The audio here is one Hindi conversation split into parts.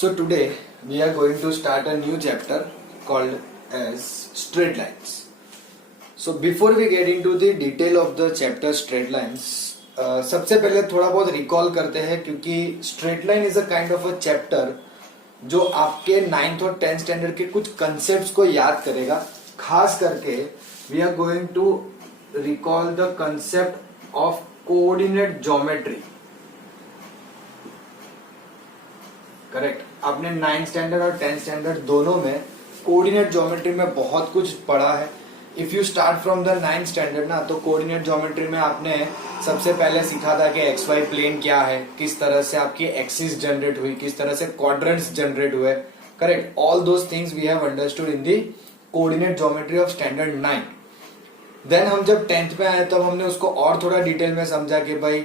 So today we are going to start a new chapter called as straight lines. So before we get into the detail of the chapter straight lines, सबसे पहले थोड़ा बहुत रिकॉल करते हैं क्योंकि straight line is a kind of a chapter जो आपके 9th और 10th स्टैंडर्ड के कुछ कंसेप्ट्स को याद करेगा. खास करके we are going to recall the concept of coordinate geometry. Correct. आपने 9th स्टैंडर्ड और 10th स्टैंडर्ड दोनों में कोऑर्डिनेट ज्योमेट्री में बहुत कुछ पढ़ा है. If you start from the 9th standard ना, तो कोऑर्डिनेट ज्योमेट्री में आपने सबसे पहले सीखा था कि एक्स वाई प्लेन क्या है, किस तरह से आपकी एक्सिस जनरेट हुई, किस तरह से क्वाड्रेंट्स जनरेट हुए. Correct. All those things we have understood in the coordinate geometry of standard 9. Then हम जब 10th में आए तब हमने उसको और थोड़ा डिटेल में समझा कि भाई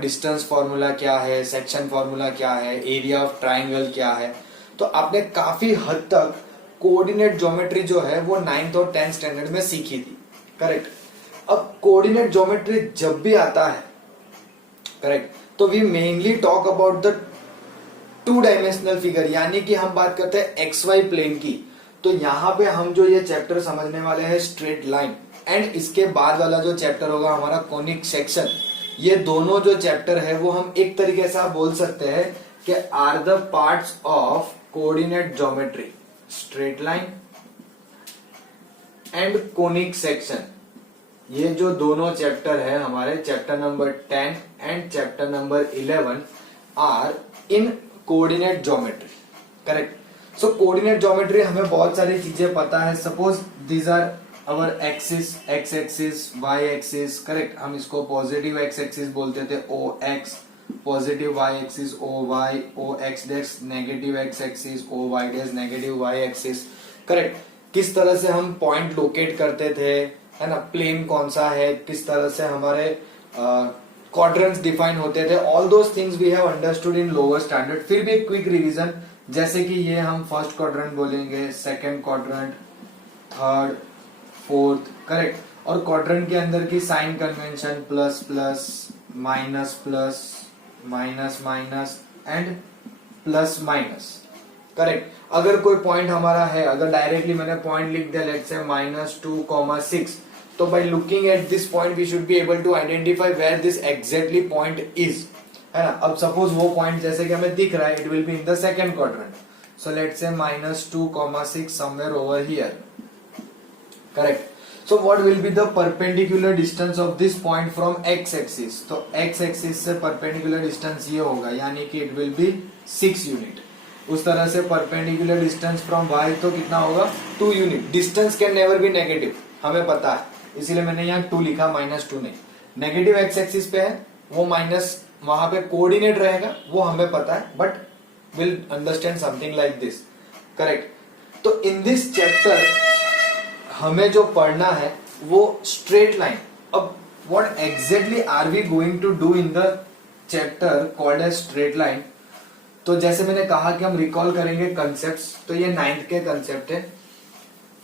डिस्टेंस फॉर्मूला क्या है, सेक्शन फॉर्मूला क्या है, एरिया ऑफ ट्राइंगल क्या है. तो आपने काफी हद तक कोऑर्डिनेट ज्योमेट्री जो है वो 9th और 10th स्टैंडर्ड में सीखी थी. करेक्ट. अब कोऑर्डिनेट ज्योमेट्री जब भी आता है, करेक्ट, तो we mainly talk about the 2 dimensional figure, यानी कि हम बात करते हैं एक्स वाई प्लेन की. तो यहाँ पे हम जो ये चैप्टर समझने वाले हैं स्ट्रेट लाइन, एंड इसके बाद वाला जो चैप्टर होगा हमारा कोनिक सेक्शन. ये दोनों जो चैप्टर है वो हम एक तरीके से आप बोल सकते हैं कि are the parts of coordinate geometry. Straight line and conic section, ये जो दोनों चैप्टर है हमारे, chapter number 10 and chapter number 11 are in coordinate geometry. Correct. So coordinate geometry हमें बहुत सारी चीजें पता है. Suppose these are our axis, X axis, Y axis. Correct. हम इसको पॉजिटिव एक्स एक्सिस बोलते थे, O X, positive Y axis O Y, O X dash negative x axis, O y dash negative y axis. Correct. किस तरह से हम पॉइंट लोकेट करते थे, है ना, प्लेन कौन सा है, किस तरह से हमारे क्वाड्रेंट्स डिफाइन होते थे. All those things we have understood in lower standard. फिर भी एक क्विक रिवीजन, जैसे कि ये हम फर्स्ट क्वाड्रेंट बोलेंगे, second quadrant, third, fourth. Correct. और क्वाड्रेंट के अंदर की sign convention plus plus, minus plus, minus minus and plus minus. Correct. अगर कोई पॉइंट हमारा है, अगर डायरेक्टली मैंने पॉइंट लिख दिया लेट्स से -2,6, तो by looking at this point we should be able to identify where this exactly point is, है ना. अब सपोज वो पॉइंट जैसे कि हमें दिख रहा है, it will be in the second quadrant. So let's say -2,6 somewhere over here. Correct. So what will be the perpendicular distance of this point from x axis? तो x axis से perpendicular distance ये होगा, यानी कि it will be 6 unit. उस तरह से perpendicular distance from y तो कितना होगा, 2 unit. Distance can never be negative, हमें पता है, इसीलिए मैंने यहाँ 2 लिखा, -2 नहीं. नेगेटिव x axis पे है, वो माइनस वहां पे कोऑर्डिनेट रहेगा, वो हमें पता है, but will understand something like this. Correct. तो इन दिस चैप्टर हमें जो पढ़ना है वो स्ट्रेट लाइन. अब what exactly are we going to do in the chapter called as straight line. तो जैसे मैंने कहा कि हम रिकॉल करेंगे कंसेप्ट्स, तो ये 9th के कंसेप्ट है.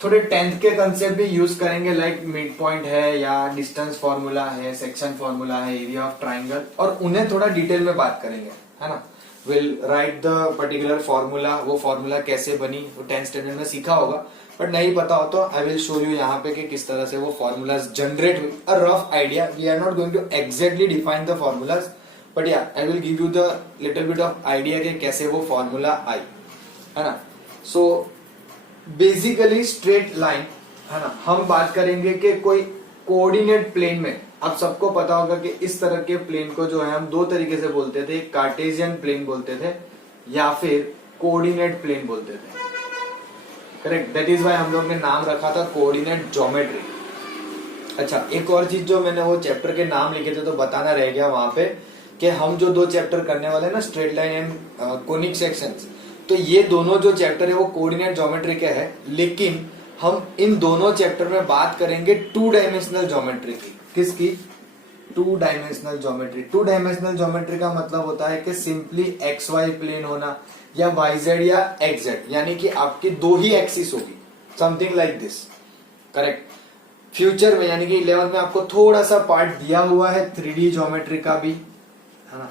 थोड़े 10th के कंसेप्ट भी यूज करेंगे, लाइक मिड पॉइंट है, या डिस्टेंस फॉर्मूला है, सेक्शन फॉर्मूला है, एरिया ऑफ ट्राइंगल, और उन्हें थोड़ा डिटेल में बात करेंगे, है ना. Will write the particular formula. वो फॉर्मूला कैसे बनी वो 10th स्टैंडर्ड में सीखा होगा, बट नहीं पता हो तो आई विल शो यू यहाँ पे कि किस तरह से वो फॉर्मूलाज जनरेट हुई. A rough idea. We are not going to exactly define the formulas, but yeah I will give you the little bit of idea कि कैसे वो फॉर्मूला आई, है ना. सो बेसिकली स्ट्रेट लाइन, है ना, हम बात करेंगे कि कोई कोऑर्डिनेट प्लेन में, आप सबको पता होगा कि इस तरह के प्लेन को जो है हम 2 तरीके से बोलते थे. कार्टेशियन प्लेन बोलते थे या फिर कोऑर्डिनेट प्लेन बोलते थे. करेक्ट. दैट इज वाई हम लोग ने नाम रखा था कोऑर्डिनेट ज्योमेट्री. अच्छा, एक और चीज जो मैंने वो चैप्टर के नाम लिखे थे तो बताना रह गया वहां पे, कि हम जो 2 चैप्टर करने वाले हैं ना, straight line and conic sections, तो ये दोनों जो चैप्टर है वो कोऑर्डिनेट ज्योमेट्री के है, लेकिन हम इन दोनों चैप्टर में बात करेंगे 2 डायमेंशनल ज्योमेट्री की. किसकी? 2 डायमेंशनल ज्योमेट्री. 2 डायमेंशनल ज्योमेट्री का मतलब होता है कि सिंपली एक्स वाई प्लेन होना, या YZ या XZ, यानी कि आपकी 2 ही एक्सिस होगी, something like this. Correct. Future में यानी कि 11th में आपको थोड़ा सा पार्ट दिया हुआ है 3D ज्योमेट्री का भी, है ना.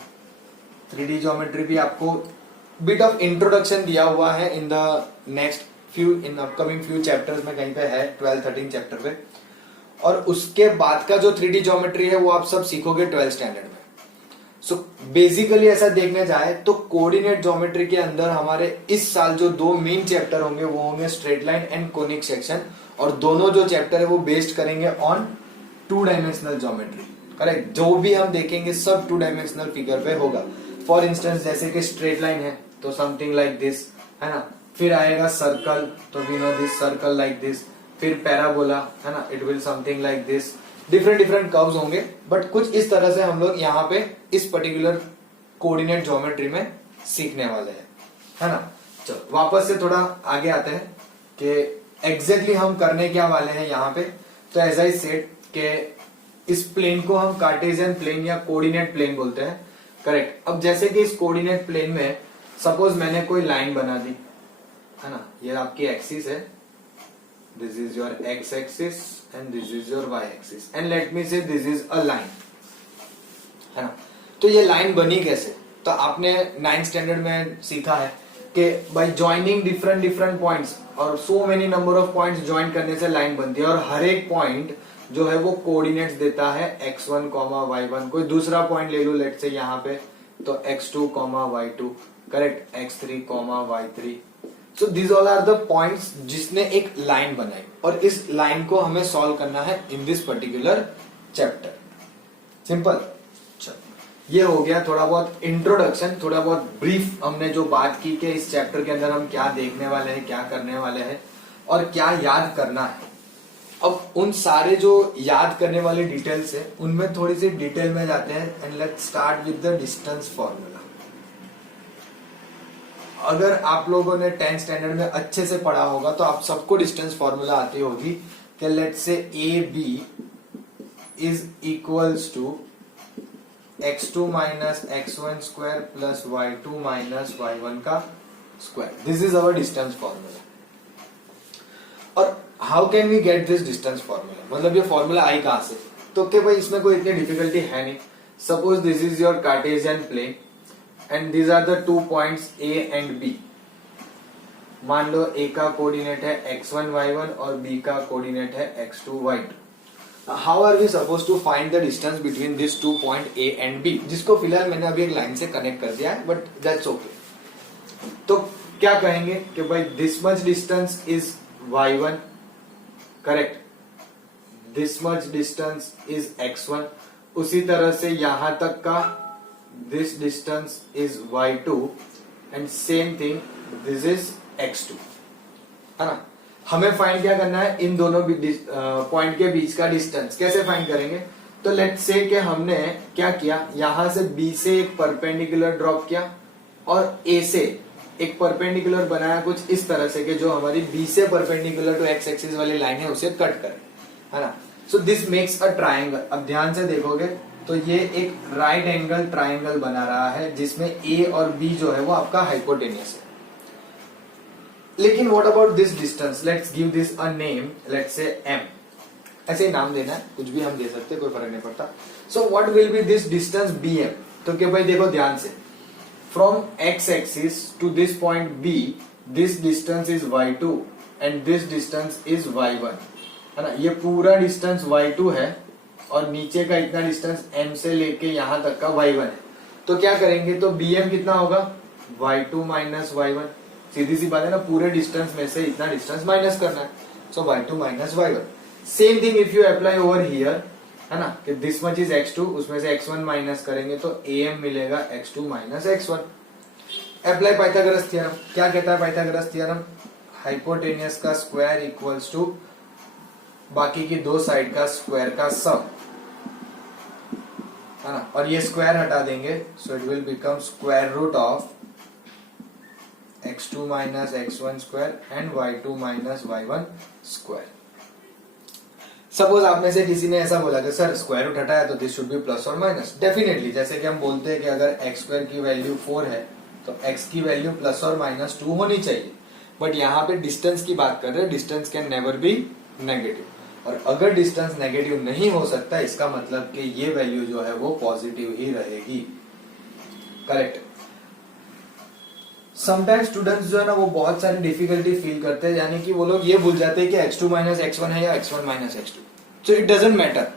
3D ज्योमेट्री भी आपको बिट ऑफ इंट्रोडक्शन दिया हुआ है in the next few in upcoming few chapters में, कहीं पे है 12-13 चैप्टर पे। और उसके बाद का जो 3D ज्योमेट्री है वो आप सब सीखोगे 12th स्टैंडर्ड में। सो बेसिकली ऐसा देखने जाए तो कोऑर्डिनेट ज्योमेट्री के अंदर हमारे इस साल जो 2 मेन चैप्टर होंगे वो होंगे straight line and conic section, और दोनों जो चैप्टर है वो बेस्ड करेंगे ऑन 2 डायमेंशनल ज्योमेट्री। करेक्ट, जो भी हम देखेंगे सब 2 डायमेंशनल फिगर पे होगा। फॉर इंस्टेंस जैसे कि स्ट्रेट लाइन है तो समथिंग लाइक दिस, है ना। फिर आएगा सर्कल, तो we know this circle like this. फिर पैराबोला, है ना, it will something like this. Different curves होंगे, बट कुछ इस तरह से हम लोग यहाँ पे इस पर्टिकुलर कोऑर्डिनेट ज्योमेट्री में सीखने वाले हैं, है ना। चलो वापस से थोड़ा आगे आते हैं कि एग्जैक्टली हम करने क्या वाले हैं यहाँ पे। तो एज आई सेड कि इस प्लेन को हम कार्टेशियन प्लेन या कोऑर्डिनेट प्लेन बोलते हैं। करेक्ट। अब जैसे कि इस कोऑर्डिनेट प्लेन में सपोज मैंने कोई लाइन बना दी, है ना, ये आपकी एक्सिस है, this is your x axis and this is your y axis, and let me say this is a line, है ना। तो ये लाइन बनी कैसे? तो आपने 9th स्टैंडर्ड में सीखा है कि बाय जॉइनिंग डिफरेंट पॉइंट्स, और so many number of points join करने से लाइन बनती है, और हर एक पॉइंट जो है वो कोऑर्डिनेट्स देता है x1, y1। कोई दूसरा पॉइंट ले लो, लेट से यहाँ पे, तो x2, y2, correct, x3, y3। So this all are the points जिसने एक लाइन बनाई, और इस लाइन को हमें सॉल्व करना है in this particular chapter. Simple. ये हो गया थोड़ा बहुत इंट्रोडक्शन, थोड़ा बहुत ब्रीफ हमने जो बात की कि इस चैप्टर के अंदर हम क्या देखने वाले हैं, क्या करने वाले हैं, और क्या याद करना है। अब उन सारे जो याद करने वाले डिटेल्स है उनमें थोड़ी सी डिटेल में जाते हैं, and let's start with the distance formula. अगर आप लोगों ने 10th स्टैंडर्ड में अच्छे से पढ़ा होगा तो आप सबको डिस्टेंस फॉर्मूला आती होगी कि let's say A B is equals to x2 minus x1 square plus y2 minus y1 का square. This is our distance formula. और how can we get this distance formula, मतलब ये फॉर्मूला आई कहां से? तो क्या भाई इसमें कोई इतनी डिफिकल्टी है नहीं। Suppose this is your Cartesian plane and these are the 2 points A and B। मान लो A का कोऑर्डिनेट है x1 y1 और B का कोऑर्डिनेट है x2 y2। How are we suppose to find the distance between this 2 point A and B, जिसको फिलहाल मैंने अभी एक लाइन से कनेक्ट कर दिया है, बट दैट्स ओके। तो क्या कहेंगे कि भाई this much distance is y1, correct, this much distance is x1, उसी तरह से यहां तक का this distance is y2, and same thing this is x2, है ना। हमें फाइंड क्या करना है, इन दोनों पॉइंट के बीच का डिस्टेंस। कैसे फाइंड करेंगे? तो लेट्स से कि हमने क्या किया, यहां से B से एक परपेंडिकुलर ड्रॉप किया और A से एक परपेंडिकुलर बनाया कुछ इस तरह से कि जो हमारी B से परपेंडिकुलर टू x एक्सिस वाली लाइन है उसे कट करे, है ना। So this makes a triangle. अब ध्यान से देखोगे तो ये एक राइट एंगल ट्राइंगल बना रहा है जिसमें A और B जो है वो आपका हाइपोटेनियस है। लेकिन what about this distance, let's give this a name, let's say m। ऐसे ही नाम देना है, कुछ भी हम दे सकते हैं, कोई फर्क नहीं पड़ता। So what will be this distance bm? तो क्या भाई देखो ध्यान से, from x axis to this point B this distance is y2 and this distance is y1, है ना। ये पूरा डिस्टेंस y2 है और नीचे का इतना डिस्टेंस m से लेके यहां तक का y1 है। तो क्या करेंगे, तो bm कितना होगा, y2 माइनस y1। सीधी सी बात है ना, पूरे डिस्टेंस में से इतना डिस्टेंस माइनस करना है, सो y2 minus y1। Same thing if you apply over here, है ना, कि दिस मच इज x2, उसमें से x1 माइनस करेंगे तो am मिलेगा x2 minus x1। Apply Pythagoras theorem. क्या कहता है पाइथागोरस थ्योरम? हाइपोटेनियस का स्क्वायर इक्वल्स टू बाकी की दो साइड का स्क्वायर का सम, है ना। और ये स्क्वायर हटा देंगे, so it will become square root of x2 minus x1 square and y2 minus y1 square. Suppose आप में से किसी ने ऐसा बोला कि सर स्क्वायर रूट हटाया तो दिस शुड बी प्लस और माइनस। डेफिनेटली, जैसे कि हम बोलते हैं कि अगर x स्क्वायर की वैल्यू 4 है तो x की वैल्यू प्लस और माइनस 2 होनी चाहिए, बट यहाँ पे डिस्टेंस की बात कर रहे हैं। Distance can never be negative, और अगर डिस्टेंस नेगेटिव नहीं हो सकता इसका मतलब कि ये वैल्यू जो है वो पॉजिटिव ही रहेगी, करेक्ट। समटाइम्स स्टूडेंट्स जो है ना वो बहुत सारी डिफिकल्टी फील करते हैं, यानी कि वो लोग ये भूल जाते हैं कि x2 माइनस x1 है या x1 minus x2। So it doesn't matter,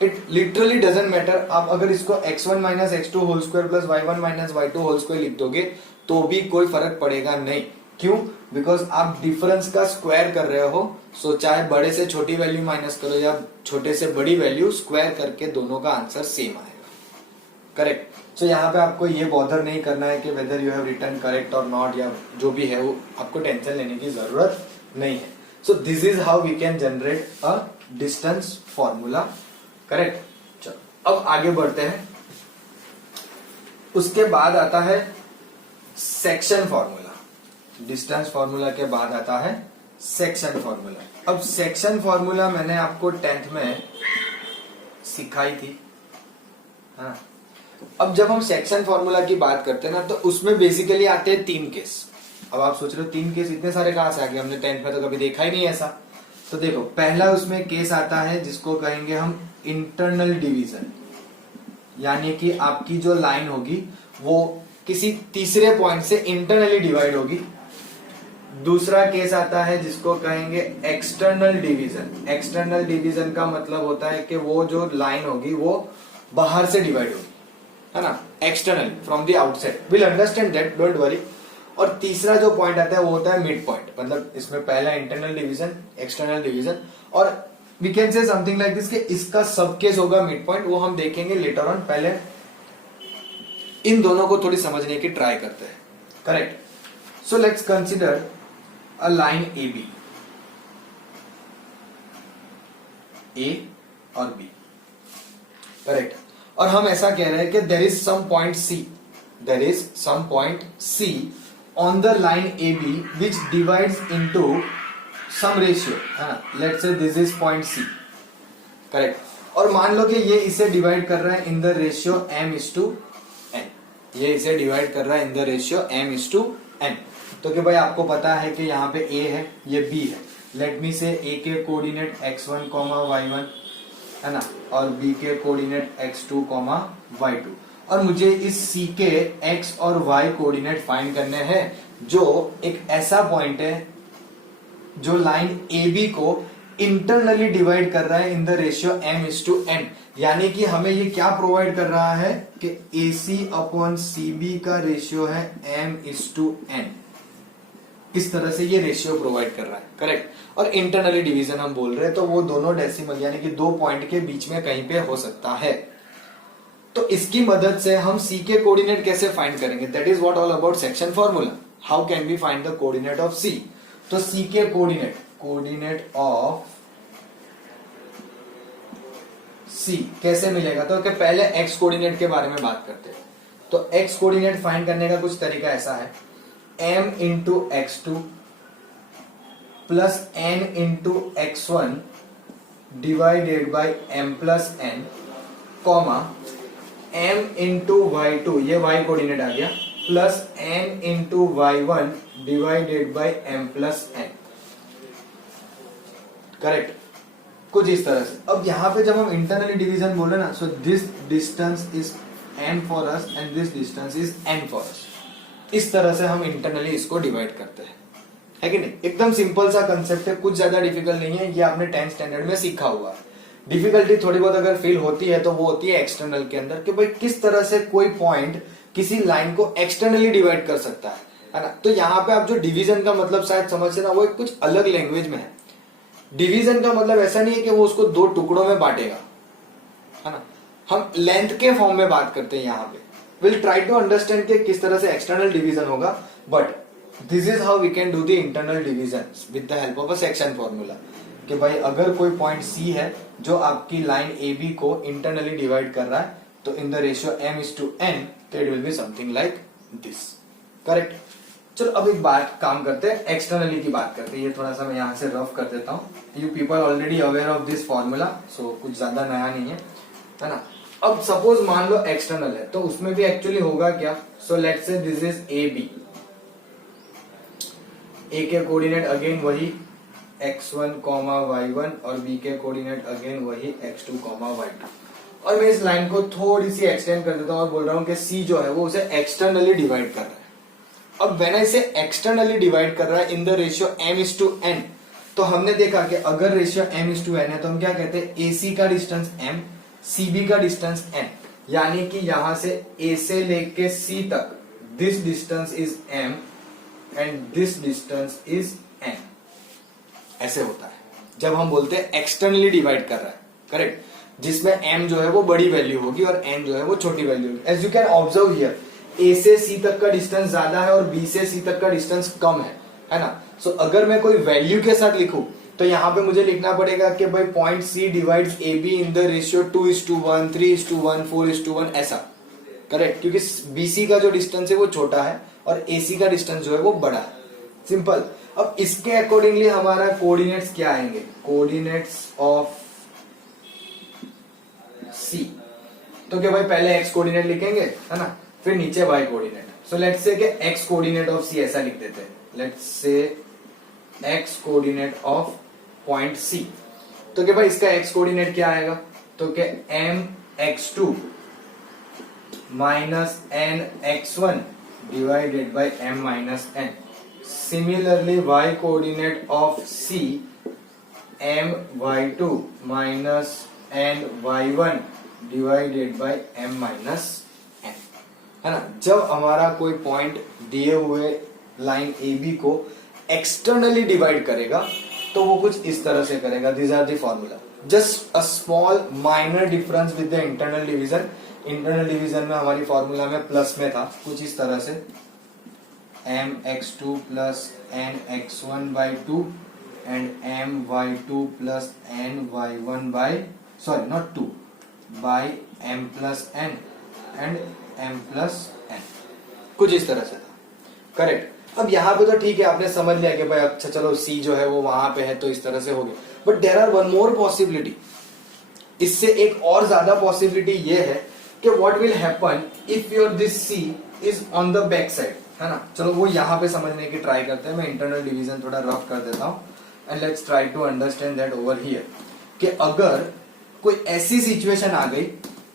it literally doesn't matter. आप अगर इसको x1 minus x2 whole square plus y1 minus y2 whole square लिख दोगे तो भी कोई फर्क पड़ेगा नहीं। क्यों? बिकॉज आप डिफरेंस का स्क्वायर कर रहे हो। सो चाहे बड़े से छोटी वैल्यू माइनस करो या छोटे से बड़ी वैल्यू, स्क्वायर करके दोनों का आंसर सेम आएगा। करेक्ट। सो यहाँ पे आपको ये बॉदर नहीं करना है कि whether you have written correct or not, या जो भी है वो आपको टेंशन लेने की जरूरत नहीं है। So this is how we can generate a distance formula. Correct. चलो अब आगे बढ़ते हैं। उसके बाद आता है सेक्शन फॉर्मूला। डिस्टेंस फॉर्मूला के बाद आता है सेक्शन फॉर्मूला। अब सेक्शन फॉर्मूला मैंने आपको 10th में सिखाई थी। हाँ, अब जब हम सेक्शन फॉर्मूला की बात करते हैं ना तो उसमें बेसिकली आते हैं 3 केस। अब आप सोच रहे हो 3 केस इतने सारे कहां से आ गए, हमने 10th में तो कभी देखा ही नहीं ऐसा। तो देखो, पहला उसमें केस आता है जिसको कहेंगे हम इंटरनल डिवीजन, यानी कि आपकी जो लाइन होगी वो किसी तीसरे पॉइंट से इंटरनली डिवाइड होगी। दूसरा केस आता है जिसको कहेंगे एक्सटर्नल डिवीजन। एक्सटर्नल डिवीजन का मतलब होता है कि वो जो लाइन होगी वो बाहर से डिवाइड होगी, है ना, external from the outside. Will understand that, don't worry. और तीसरा जो पॉइंट आता है वो होता है मिड पॉइंट। मतलब इसमें पहला इंटरनल डिवीजन, एक्सटर्नल डिवीजन, और we can say something like this कि इसका सब केस होगा मिड पॉइंट। वो हम देखेंगे लेटर ऑन। पहले इन दोनों को थोड़ी समझने की ट्राई करते हैं। Correct. So let's consider a line A B, A और बी। करेक्ट। और हम ऐसा कह रहे हैं कि there is some point C, there is some point C on the line A B which divides into some ratio. Let's say this is point C. Correct. और मान लो कि ये इसे डिवाइड कर रहा है इन द रेशियो m:n। ये इसे डिवाइड कर रहा है इन द रेशियो m:n। तो कि भाई आपको पता है कि यहाँ पे a है, ये b है। लेट मी से a के कोऑर्डिनेट x1, y1, है ना, और b के कोऑर्डिनेट x2, y2। और मुझे इस c के x और y कोऑर्डिनेट फाइंड करने हैं, जो एक ऐसा पॉइंट है जो लाइन AB को इंटरनली डिवाइड कर रहा है इन द रेशियो m:n। यानी कि हमें ये क्या प्रोवाइड कर रहा है कि AC अपॉन CB का रेशियो है m:n। इस तरह से ये रेशियो प्रोवाइड कर रहा है। करेक्ट। और इंटरनली डिवीजन हम बोल रहे हैं, तो वो दोनों डेसिमल यानी कि 2 पॉइंट के बीच में कहीं पे हो सकता है। तो इसकी मदद से हम C के कोऑर्डिनेट कैसे फाइंड करेंगे? That is what all about section formula. How can we find the coordinate of C? तो C के कोऑर्डिनेट ऑफ C कैसे मिलेगा? तो कि पहले x कोऑर्डिनेट के बारे में बात करते हैं। तो x कोऑर्डिनेट फाइंड करने का कुछ तरीका ऐसा है, m into x2 plus n into x1 divided by m plus n, comma m into y2, ये y कोऑर्डिनेट आ गया, plus n into y1 divided by m plus n। Correct. कुछ इस तरह से। अब यहां पे जब हम इंटरनली डिवीजन बोले ना, so this distance is n for us and this distance is n for us. इस तरह से हम इंटरनली इसको डिवाइड करते हैं, है कि नहीं? एकदम सिंपल सा कंसेप्ट है, कुछ ज्यादा डिफिकल्ट नहीं है। ये आपने 10th स्टैंडर्ड में सीखा हुआ है। डिफिकल्टी थोड़ी बहुत अगर फील होती है तो वो होती है एक्सटर्नल के अंदर, कि भाई किस तरह से कोई पॉइंट किसी लाइन को एक्सटर्नली डिवाइड कर सकता है ना। तो यहाँ पे आप जो डिवीजन का मतलब शायद समझते ना, वो एक कुछ अलग लैंग्वेज में है। डिवीजन का मतलब ऐसा नहीं है कि वो उसको 2 टुकड़ों में बांटेगा, है ना। हम लेंथ के फॉर्म में बात करते हैं यहाँ पे। विल ट्राई टू अंडरस्टैंड कि किस तरह से एक्सटर्नल डिवीजन होगा, but this is how we can do the internal division with the help of a section formula. कि भाई अगर कोई पॉइंट C है जो आपकी लाइन AB को इंटरनली डिवाइड कर रहा है, तो इन द रेशियो m:n, तो it will be something like this. Correct. चलो अब एक बात काम करते हैं, एक्सटर्नली की बात करते हैं। ये थोड़ा सा मैं यहाँ से रफ कर देता हूँ। You people already aware of this formula, so कुछ ज्यादा नया नहीं है ना। अब सपोज मान लो एक्सटर्नल है, तो उसमें भी एक्चुअली होगा क्या? So let's say this is AB। A के कोऑर्डिनेट अगेन वही x1, y1, और B के कोऑर्डिनेट अगेन वही x2, y2। और मैं इस लाइन को थोड़ी सी एक्सटेंड कर देता हूँ और बोल रहा हूँ कि C जो है वो उसे एक्सटर्नली डिवाइड कर रहा है। अब व्हेन आई से एक्सटर्नली डिवाइड कर रहा है इन द रेशियो m/n, तो हमने देखा कि अगर रेशियो m/n है तो हम क्या कहते हैं, AC का डिस्टेंस m, CB का डिस्टेंस n, यानी कि यहां से A से लेके C तक this distance is m and this distance is n। ऐसे होता है जब हम बोलते हैं एक्सटर्नली डिवाइड कर रहा है, करेक्ट, जिसमें m जो है वो बड़ी वैल्यू होगी और n जो है वो छोटी वैल्यू होगी। As you can observe here, A से C तक का डिस्टेंस ज्यादा है और B से C तक का डिस्टेंस कम है ना। सो अगर मैं कोई वैल्यू के साथ लिखूं तो यहां पे मुझे लिखना पड़ेगा कि भाई point C divides AB in the ratio 2:1, 3:1, 4:1, ऐसा, करेक्ट, क्योंकि BC का जो डिस्टेंस है वो छोटा है और AC का डिस्टेंस जो है वो बड़ा है। सिंपल। अब इसके अकॉर्डिंगली हमारा कोऑर्डिनेट्स क्या आएंगे, कोऑर्डिनेट्स ऑफ C, तो क्या भाई पहले x कोऑर्डिनेट लिखेंगे, है ना, फिर नीचे y coordinate. So let's say कि x कोऑर्डिनेट ऑफ C ऐसा लिख देते हैं, let's say x coordinate of point C, तो क्या भाई इसका x कोऑर्डिनेट क्या आएगा, तो क्या mx2 minus nx1 divided by m minus n। Similarly y coordinate of C my2 minus ny1 divided by m minus n, है ना। जब हमारा कोई पॉइंट दिए हुए लाइन AB को एक्सटर्नली डिवाइड करेगा तो वो कुछ इस तरह से करेगा। This are the formula, just a small minor difference with the internal division. Internal division में हमारी फॉर्मूला में प्लस में था, कुछ इस तरह से mx2 plus nx1 by 2 and my2 plus ny1 by, sorry not 2, by m plus n and m plus n, कुछ इस तरह से था, करेक्ट। अब यहाँ पे तो ठीक है, आपने समझ लिया कि भाई अच्छा चलो C जो है वो वहां पे है तो इस तरह से हो गया, but there are one more possibility. इससे एक और ज्यादा पॉसिबिलिटी ये है कि what will happen if your this C is on the back side, है ना। चलो वो यहाँ पे समझने की ट्राई करते हैं, मैं इंटरनल डिवीजन थोड़ा रफ कर देता हूँ and let's try to understand that over here, कि अगर कोई ऐसी सिचुएशन आ गई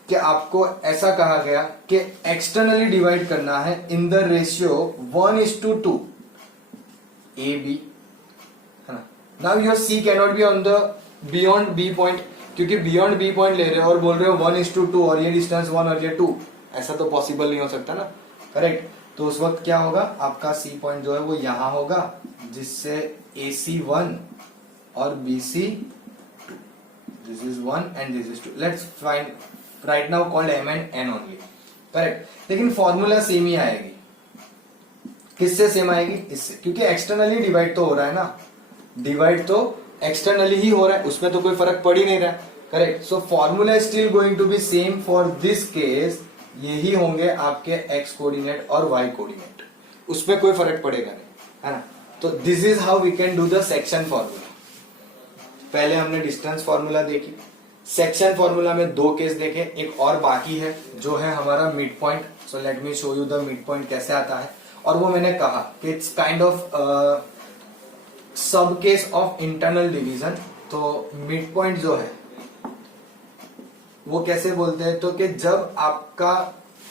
कि आपको ऐसा कहा गया कि एक्सटर्नली डिवाइड करना है इन द रेशियो 1:2 AB, है ना। Now your C cannot be on the beyond B point, क्योंकि बियॉन्ड B पॉइंट ले रहे हो और बोल रहे हो 1:2 और ये डिस्टेंस 1 और ये 2, ऐसा तो पॉसिबल नहीं हो सकता ना, करेक्ट। तो उस वक्त क्या होगा, आपका C पॉइंट जो है वो यहां होगा, जिससे AC 1 और BC 2, this is 1 and this is 2। Let's find right now called m and n only, correct. लेकिन फॉर्मूला सेम ही आएगी, किससे सेम आएगी, इससे, क्योंकि एक्सटर्नली डिवाइड तो हो रहा है ना, डिवाइड तो एक्सटर्नली ही हो रहा है, उसमें तो कोई फर्क पड़ ही नहीं रहा, correct. So formula still going to be same for this case, यही होंगे आपके x कोऑर्डिनेट और y कोऑर्डिनेट, उसमें कोई फर्क पड़ेगा नहीं, है ना। तो this is how we can do the section formula. पहले हमने डिस्टेंस फॉर्मूला देखी, सेक्शन फॉर्मूला में दो केस देखे, एक और बाकी है जो है हमारा mid point. So let me show you the mid point कैसे आता है, और वो मैंने कहा कि इट्स काइंड ऑफ सब केस ऑफ इंटरनल डिवीजन। तो मिड पॉइंट जो है वो कैसे बोलते हैं, तो कि जब आपका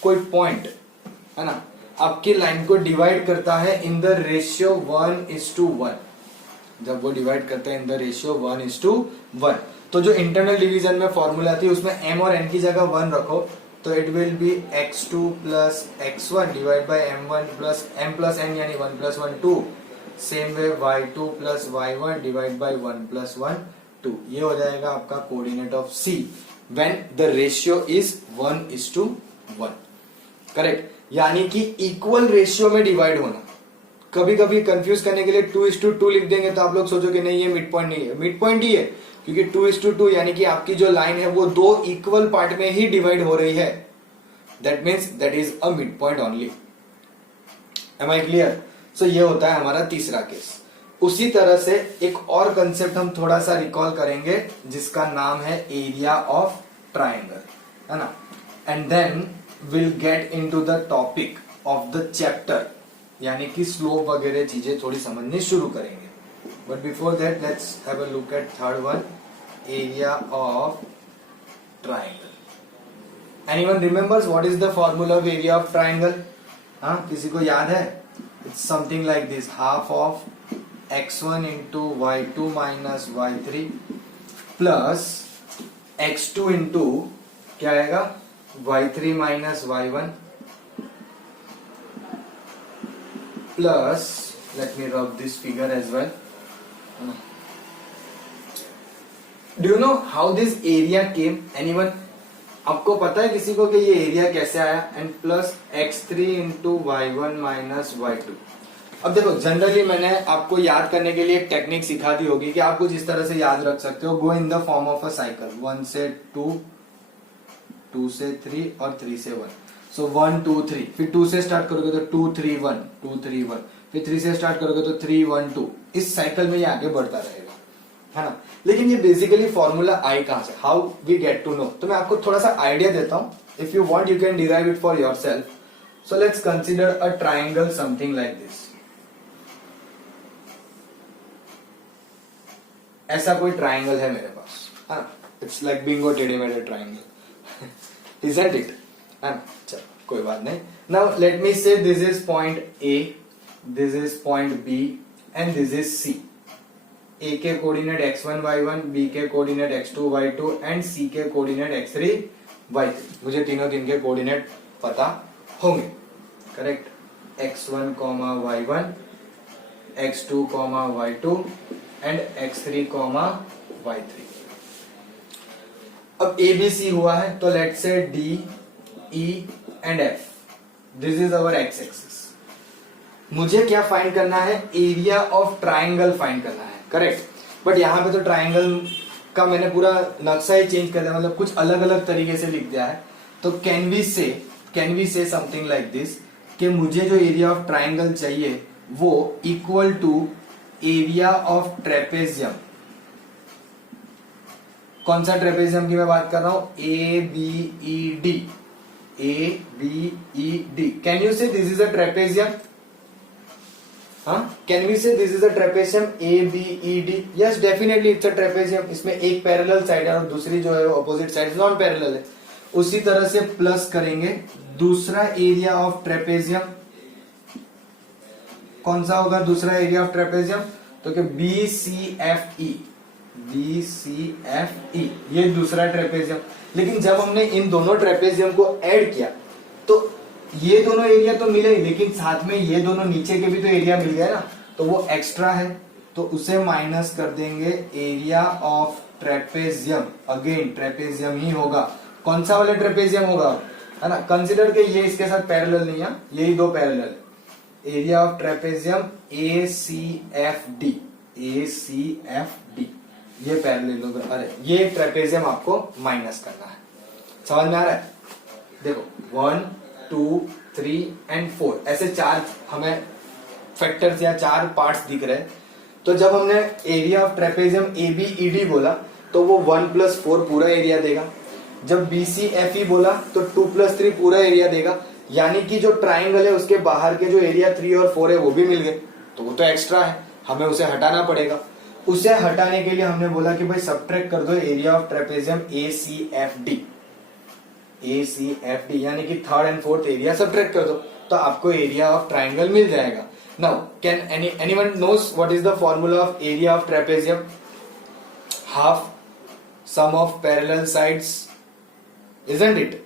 कोई पॉइंट, है ना, आपकी लाइन को डिवाइड करता है इन द रेशियो 1:1, जब वो डिवाइड करते हैं इन द रेशियो 1:1, तो जो इंटरनल डिवीजन में फॉर्मूला थी उसमें m और n की जगह 1 रखो, तो it will B x2 plus x1 divide by m1 plus m plus n, यानी 1 plus 1 2। Same way y2 plus y1 divide by 1 plus 1 2। ये हो जाएगा आपका coordinate of C when the ratio is 1:1, correct. यानी कि इक्वल रेशियो में डिवाइड होना। कभी कभी कंफ्यूज करने के लिए 2:2 लिख देंगे तो आप लोग सोचोगे नहीं ये मिड पॉइंट नहीं है, मिड पॉइंट ही है, क्योंकि 2:2 यानी कि आपकी जो लाइन है वो दो इक्वल पार्ट में ही डिवाइड हो रही है, that means that is a mid point only. Am I clear? So ये होता है हमारा तीसरा केस। उसी तरह से एक और कंसेप्ट हम थोड़ा सा रिकॉल करेंगे जिसका नाम है एरिया ऑफ ट्राइंगल, है ना, and then will get into the topic of the chapter, यानी कि स्लोप वगैरह चीजें थोड़ी समझनी शुरू करेंगे। But before that let's have a look at third one, area of triangle. Anyone remembers what is the formula of area of triangle? हाँ, किसी को याद है? it's something like this, half of x1 into y2 minus y3 plus x2 into क्या आएगा y3 minus y1 plus, let me rub this figure as well. Do you know how this area came? Anyone? आपको पता है किसी को कि ये एरिया कैसे आया? And plus x3 into y1 minus y2. अब देखो, जनरली मैंने आपको याद करने के लिए एक टेक्निक सिखा दी होगी कि आप कुछ इस तरह से याद रख सकते हो. Go in the form of a cycle, 1 से 2, 2 से 3 और 3 से 1. सो 1 2 3, फिर 2 से स्टार्ट करोगे तो 2 3 1, 2 3 1, फिर 3 से स्टार्ट करोगे तो 3 1 2. इस साइकिल में ये आगे बढ़ता रहेगा, है ना. लेकिन ये बेसिकली फॉर्मूला आई कहां से, how we get to know, तो मैं आपको थोड़ा सा आइडिया देता हूं. If you want you can derive it for yourself. So let's consider a triangle something like this. ऐसा कोई ट्राइंगल है मेरे पास, है ना. इट्स लाइक बिंगो टेढ़े मेढ़े ट्राइंगल, इजंट इट, है ना. चलो कोई बात नहीं. Now let me say this is point A, this is point B and this is C. A के कोऑर्डिनेट x1 y1, बी के coordinate x2 y2 and C के कोऑर्डिनेट x3 y3. मुझे तीनों दिन के कोऑर्डिनेट पता होंगे, correct. x1, y1, x2, y2 and x3, y3. अब a b c हुआ है तो लेट्स से d e and f. This is our x axis. मुझे क्या फाइंड करना है? एरिया ऑफ ट्राइंगल फाइंड करना है, करेक्ट. बट यहां पे तो ट्राइंगल का मैंने पूरा नक्शा ही चेंज कर दिया, मतलब कुछ अलग अलग तरीके से लिख दिया है. तो can we say something like this कि मुझे जो एरिया ऑफ ट्राइंगल चाहिए वो equal to area of trapezium. कौन सा ट्रेपेजियम की मैं बात कर रहा हूं? A B E D, A B E D. Can you say this is a trapezium? Can we say this is a trapezium A B E D? Yes, definitely it's a trapezium. इसमें एक पैरेलल साइड है और दूसरी जो है ऑपोजिट साइड नॉन पैरेलल है. उसी तरह से प्लस करेंगे दूसरा एरिया ऑफ ट्रेपेजियम. कौन सा होगा दूसरा एरिया ऑफ ट्रेपेजियम? तो कि B C F E, B C F E, ये दूसरा ट्रेपेजियम. लेकिन जब हमने इन दोनों ट्रेपेजियम को ऐड किया तो ये दोनों एरिया तो मिले ही, लेकिन साथ में ये दोनों नीचे के भी तो एरिया मिल गया ना, तो वो एक्स्ट्रा है, तो उसे माइनस कर देंगे area of trapezium. Again trapezium ही होगा. कौन सा वाला ट्रेपेजियम होगा, है ना. कंसिडर के ये इसके साथ पैरेलल नहीं है, यही दो parallel. Area of trapezium A C F D, A C F D, ये पैरेलल. अरे ये ट्रेपेजियम आपको माइनस करना है. समझ में आ रहा है? देखो 1 2 3 एंड 4 ऐसे चार हमें फैक्टर्स या चार पार्ट्स दिख रहे हैं. तो जब हमने area of trapezium A B E D बोला तो वो 1 + 4 पूरा एरिया देगा. जब बी सी एफ ई बोला तो 2 + 3 पूरा एरिया देगा. यानी कि जो ट्राइंगल है उसके बाहर के जो एरिया 3 और 4 है वो भी मिल गए, तो वो तो एक्स्ट्रा है, हमें उसे हटाना पड़ेगा. उसे हटाने के लिए हमने बोला कि भाई सब्ट्रैक्ट कर दो area of trapezium A C F D, A C F D, यानी कि third and fourth area subtract कर दो तो आपको एरिया ऑफ ट्राइंगल मिल जाएगा. Now can anyone knows what is the formula of area of trapezium? Half sum of parallel sides, isn't it?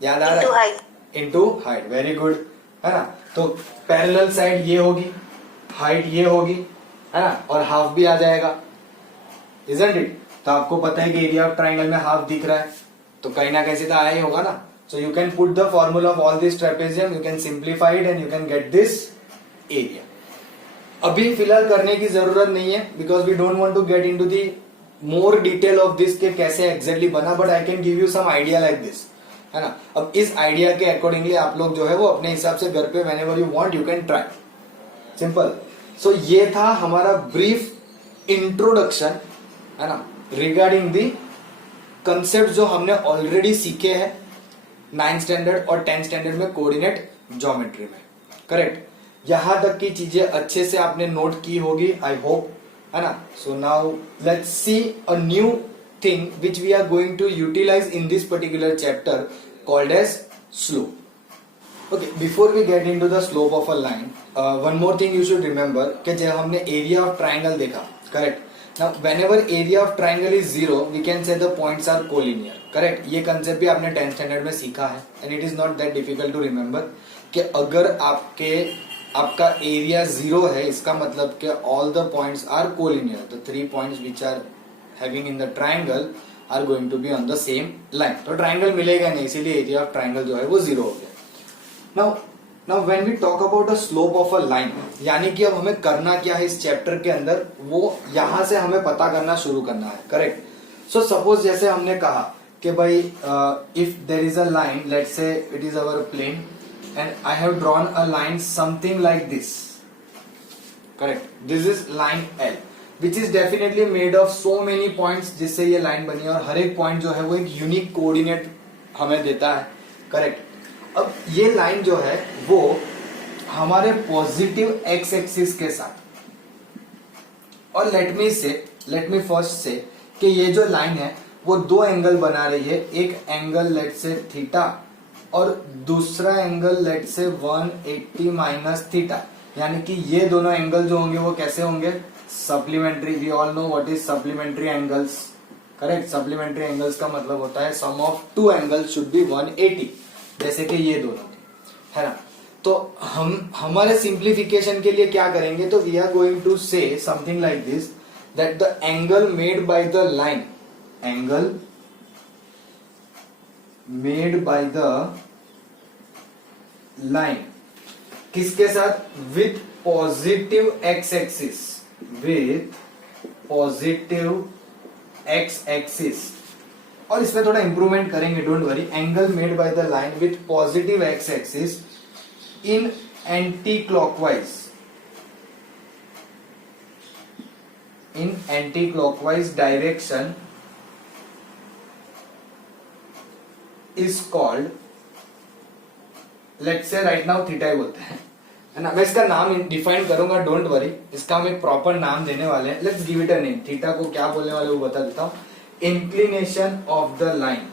याद आ रहा है? Into height. वेरी गुड, है ना. तो पैरेलल साइड ये होगी, हाइट ये होगी, है ना, और हाफ भी आ जाएगा, इजंट इट? तो आपको पता है कि एरिया ऑफ ट्राइंगल में हाफ दिख रहा है, तो कहीं ना कहीं से तो आया ही होगा ना. So you can put the formula of all this trapezium, you can simplify it and you can get this area. अभी फिलहाल करने की जरूरत नहीं है because we don't want to get into the more detail of this के कैसे एग्जैक्टली बना, but I can give you some idea like this, है ना. अब इस आइडिया के अकॉर्डिंगली आप लोग जो है वो अपने हिसाब से घर पे whenever you want you can try. Simple. So ये था हमारा ब्रीफ इंट्रोडक्शन, है ना, रिगार्डिंग दी कंसेप्ट जो हमने ऑलरेडी सीखे हैं 9th स्टैंडर्ड और 10th स्टैंडर्ड में कोऑर्डिनेट ज्योमेट्री में, करेक्ट. यहां तक की चीजें अच्छे से आपने नोट की होगी, आई होप, है ना. So now let's see a new thing which we are going to utilize in this particular chapter called as slope. Okay, before we get into the slope of a line, one more thing you should remember कि जब हमने area of triangle देखा, correct? Now, whenever area of triangle is zero, we can say the points are collinear, correct? ये concept भी आपने 10th standard में सीखा है, and it is not that difficult to remember कि अगर आपका area zero है, इसका मतलब कि all the points are collinear. The 3 points which are having in the triangle are going to be on the same line. तो triangle मिलेगा नहीं, इसीलिए area of triangle जो है वो zero हो गया. Now when we talk about the slope of a line, यानी कि अब हमें करना क्या है इस चैप्टर के अंदर, वो यहां से हमें पता करना शुरू करना है, करेक्ट? सो सपोज जैसे हमने कहा कि भाई if there is a line, let's say it is our plane and I have drawn a line something like this, correct? This is line L which is definitely made of so many points, जिससे ये लाइन बनी है, और हर एक पॉइंट जो है वो एक यूनिक कोऑर्डिनेट हमें देता है, करेक्ट? अब ये लाइन जो है वो हमारे पॉजिटिव एक्स एक्सिस के साथ, और लेट मी फर्स्ट से कि ये जो लाइन है वो दो एंगल बना रही है, एक एंगल लेट से थीटा और दूसरा एंगल लेट से 180 माइनस थीटा, यानी कि ये दोनों एंगल जो होंगे वो कैसे होंगे? Supplementary. We all know what is supplementary angles, correct? Supplementary angles का मतलब होता है sum of two angles should be 180, जैसे कि ये दोनों है ना. तो हम हमारे सिंप्लीफिकेशन के लिए क्या करेंगे? तो we are going to say something like this, that the angle made by the line, angle made by the line किसके साथ? With positive x axis, with positive x axis. और इसमें थोड़ा इंप्रूवमेंट करेंगे, don't worry. Angle made by the line with positive x axis in anti clockwise, in anti clockwise direction is called, let's say right now theta ही बोलते हैं, है ना. मैं इसका नाम डिफाइन करूंगा, डोंट वरी. इसका हम एक प्रॉपर नाम देने वाले हैं. Let's give it a name. Theta को क्या बोलने वाले वो बता देता हूं. Inclination of the line,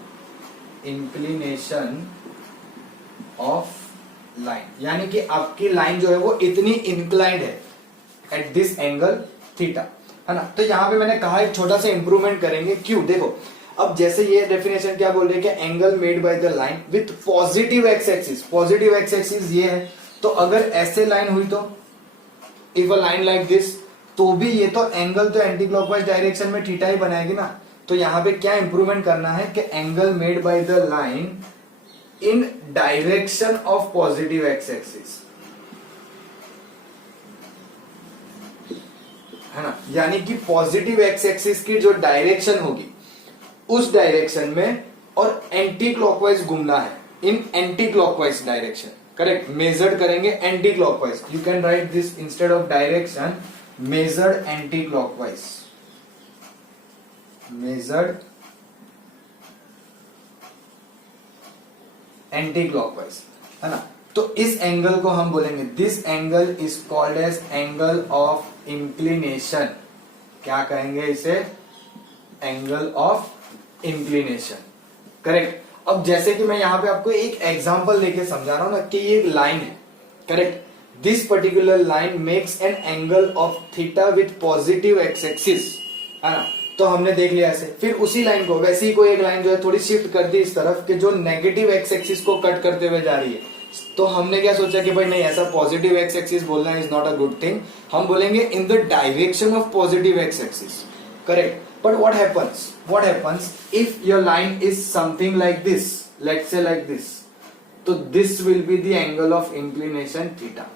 inclination of line, यानी कि आपकी लाइन जो है वो इतनी इंक्लाइंड है एट दिस एंगल थीटा, है ना. तो यहां पे मैंने कहा एक छोटा सा इंप्रूवमेंट करेंगे. क्यों? देखो, अब जैसे ये डेफिनेशन क्या बोल रही है कि angle made by the line with positive x axis. Positive x axis ये है, तो अगर ऐसे लाइन हुई तो if a line like this, तो भी ये तो एंगल तो एंटी क्लॉकवाइज डायरेक्शन में थीटा ही बनाएगी ना. तो यहां पे क्या इंप्रूवमेंट करना है कि angle made by the line in direction of positive x axis, है ना. यानी कि पॉजिटिव एक्स एक्सिस की जो डायरेक्शन होगी उस डायरेक्शन में और एंटी क्लॉकवाइज घूमना है, in anti clockwise direction, correct? Measured करेंगे anti clockwise. You can write this instead of direction, measured anti clockwise, measured anti clockwise, है ना. तो इस एंगल को हम बोलेंगे, this angle is called as angle of inclination. क्या कहेंगे इसे? Angle of inclination, correct. अब जैसे कि मैं यहां पे आपको एक एग्जांपल लेके समझा रहा हूं ना कि ये एक लाइन है, correct? This particular line makes an angle of theta with positive x axis, है ना. तो हमने देख लिया ऐसे. फिर उसी लाइन को वैसे ही कोई एक लाइन जो है थोड़ी शिफ्ट कर दी इस तरफ कि जो नेगेटिव एक्स एक्सिस को कट करते हुए जा रही है. तो हमने क्या सोचा कि भाई नहीं, ऐसा पॉजिटिव एक्स एक्सिस बोलना is not a good thing. हम बोलेंगे in the direction of positive x axis, correct? But what happens if your line is something like this, let's say like this, तो this will be the angle of inclination theta,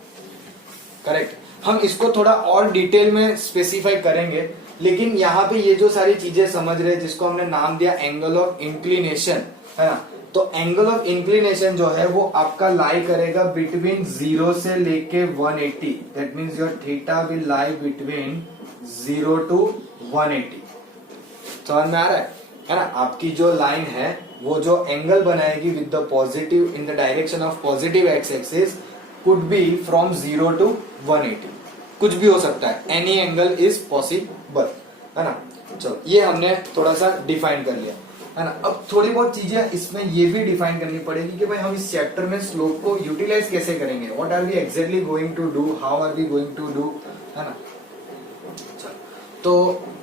correct? हम इसको थोड़ा और डिटेल में स्पेसिफाई करेंगे, लेकिन यहाँ पे ये जो सारी चीजें समझ रहे हैं जिसको हमने नाम दिया एंगल ऑफ इंक्लिनेशन, है ना. तो एंगल ऑफ इंक्लिनेशन जो है वो आपका लाई करेगा बिटवीन 0 से लेके 180. That means your theta will lie between 0 to 180. समझ में आ रहा है ना. आपकी जो लाइन है वो जो एंगल बनाएगी with the positive in the direction of positive x axis could be from 0 to 180. कुछ भी हो सकता है, एनी एंगल इज पॉसिबल, है ना. चलो, ये हमने थोड़ा सा डिफाइन कर लिया. है ना। अब थोड़ी बहुत चीजें इसमें ये भी डिफाइन करनी पड़ेगी कि भाई हम इस चैप्टर में स्लोप को यूटिलाइज कैसे करेंगे, what are we exactly going to do, how are we going to do, है ना। तो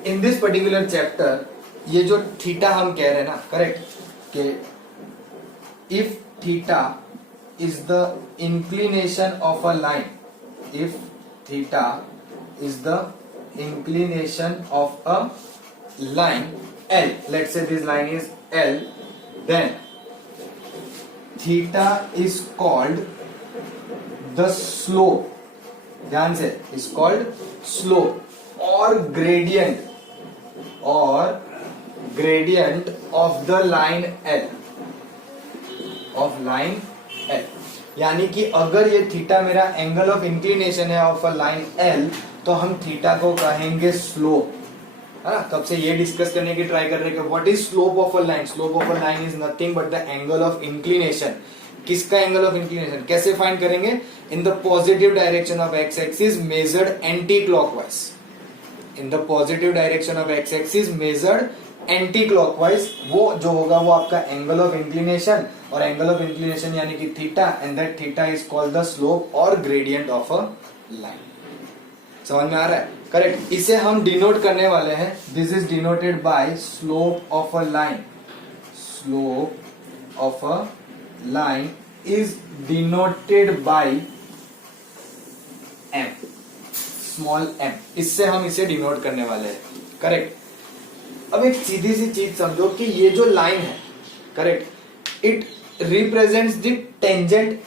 इन दिस पर्टिकुलर चैप्टर ये जो थीटा हम कह रहे हैं ना, करेक्ट, कि if theta is the inclination of a line, if theta is the inclination of a line L, let's say this line is L, then theta is called the slope, ध्यान से, is called slope or gradient of the line L, of line L। यानी कि अगर ये थीटा मेरा एंगल ऑफ इंक्लिनेशन है ऑफ अ लाइन L, तो हम थीटा को कहेंगे स्लोप, है ना। कब से ये डिस्कस करने की ट्राई कर रहे हैं, what is slope of a line. Slope of a line is nothing but the angle of inclination. किसका एंगल ऑफ इंक्लिनेशन, कैसे फाइंड करेंगे, in the positive direction of x axis measured anti clockwise, in the positive direction of x axis measured anti clockwise, वो जो होगा वो आपका एंगल ऑफ इंक्लिनेशन, और एंगल ऑफ इंक्लिनेशन यानी कि theta, and that theta is called the slope और ग्रेडियंट ऑफ अ लाइन। समझ में आ रहा है, करेक्ट। इसे हम डिनोट करने वाले हैं, this is denoted by slope of a line, slope of a line is denoted by m, small m, इससे हम इसे डिनोट करने वाले हैं, करेक्ट। अब एक सीधी सी चीज समझो कि ये जो लाइन है, correct, it represents the tangent,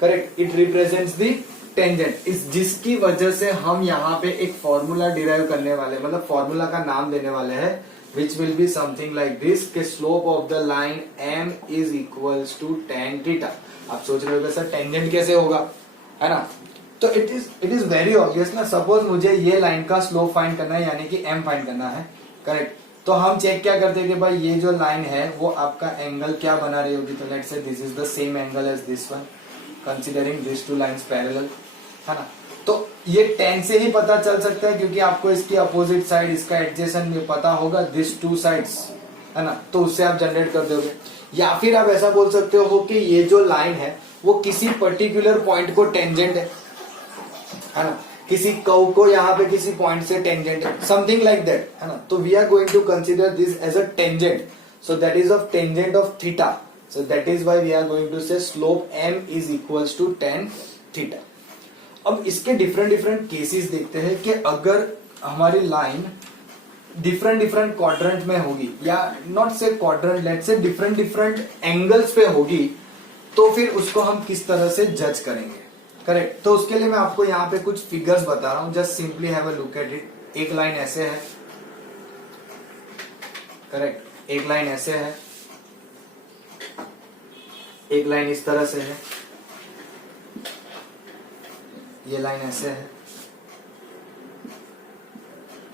correct, it represents the tangent, इस जिसकी वजह से हम यहाँ पे एक फॉर्मूला डिराइव करने वाले, मतलब फॉर्मूला का नाम देने वाले हैं, which will be something like this, के slope of the line m is equals to tan theta. आप सोच रहे हो सर टेंजेंट कैसे होगा, है ना। तो इट इज वेरी ऑब्वियस ना। सपोज मुझे ये लाइन का स्लोप फाइंड करना है, यानी कि एम फाइंड करना है, करेक्ट। तो हम चेक क्या करते हैं कि भाई ये जो लाइन है वो आपका एंगल क्या बना रही होगी, तो let's say this is the same angle as this one, considering this two lines parallel, है ना। तो ये 10 से ही पता चल सकता है, क्योंकि आपको इसकी अपोजिट साइड, इसका एडजेसेंट भी पता होगा, दिस टू साइड्स, है ना, तो उससे आप जनरेट कर दोगे। या फिर आप ऐसा बोल सकते हो कि ये जो लाइन है वो किसी पर्टिकुलर पॉइंट को टेंजेंट है ना, किसी कर्व को यहाँ पे किसी पॉइंट से टेंजेंट है, समथिंग लाइक दैट, है ना। तो we are going to consider this as a tangent, so that is of tangent of theta, so that is why we are going to say slope m is equals to 10 theta. अब इसके डिफरेंट केसेस देखते हैं कि अगर हमारी लाइन डिफरेंट क्वाड्रेंट में होगी, या नॉट से quadrant, let's say different angles पे होगी, तो फिर उसको हम किस तरह से जज करेंगे, करेक्ट। तो उसके लिए मैं आपको यहाँ पे कुछ फिगर्स बता रहा हूं, just simply have a look at it. एक लाइन ऐसे है, करेक्ट, एक लाइन ऐसे है, एक लाइन इस तरह से है, ये लाइन ऐसे है,